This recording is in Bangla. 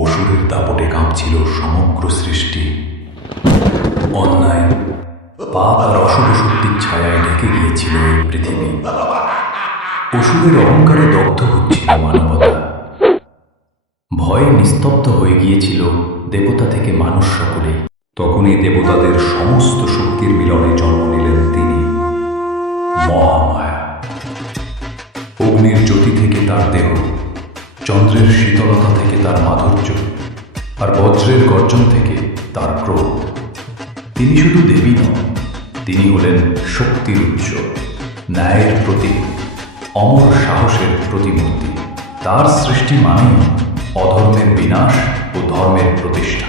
অসুরের দাপটে কাঁপছিল সমগ্র সৃষ্টি। অন্যায়, পাপ আর অশুভ শক্তির ছায়ায় ঢেকে গিয়েছিল এই পৃথিবী। অসুরের অহংকারে দগ্ধ হচ্ছিল মানবতা। ভয়ে নিস্তব্ধ হয়ে গিয়েছিল দেবতা থেকে মানুষ সকলেই। তখনই দেবতাদের সমস্ত শক্তির মিলনে জন্ম নিলেন তিনি, মহামায়া। অগ্নির জ্যোতি থেকে তার দেহ, চন্দ্রের শীতলতা থেকে তার মাধুর্য, আর বজ্রের গর্জন থেকে তার ক্রোধ। তিনি শুধু দেবী নন, তিনি হলেন শক্তির উৎস, ন্যায়ের প্রতীক, অমর সাহসের প্রতিমূর্তি। তার সৃষ্টি মানেই অধর্মের বিনাশ ও ধর্মের প্রতিষ্ঠা।